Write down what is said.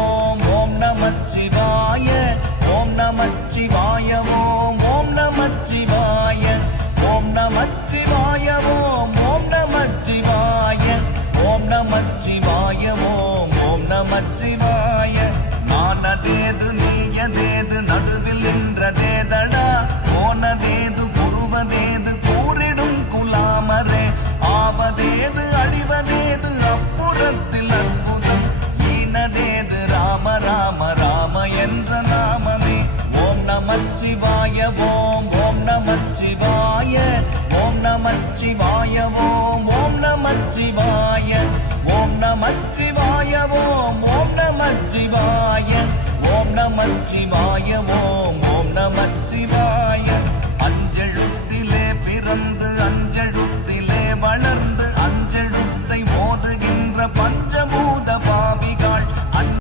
ஓம் ஓம் நமச்சிவாய ஓம் நமச்சிவாய ஓம் ஓம் நமச்சிவாய ஓம் நமச்சிவாய ஓம் ஓம் நமச்சிவாய ஓம் நமச்சிவாய ஓம் ஓம் நமச்சிவாய நானதேது நீயதேது நடுவில் நின்றதேதடா போனதேது புருவதேது கூறிடும் குலாமரே ஆவதேது அடிவதேது அப்புறத்தில் அற்புதம் ஈனதேது ராம ராம ராம என்ற நாமமே ஓம் நமச்சிவாய ஓம் ஓம் நமச்சிவாய ஓம் நமச்சிவாய ஓம் ஓம் நமச்சிவாய ஓம் நமச்சிவாய ஓம் ஓம் நமச்சிவாய ஓம் நமச்சிவாய ஓம் ஓம் நமச்சிவாய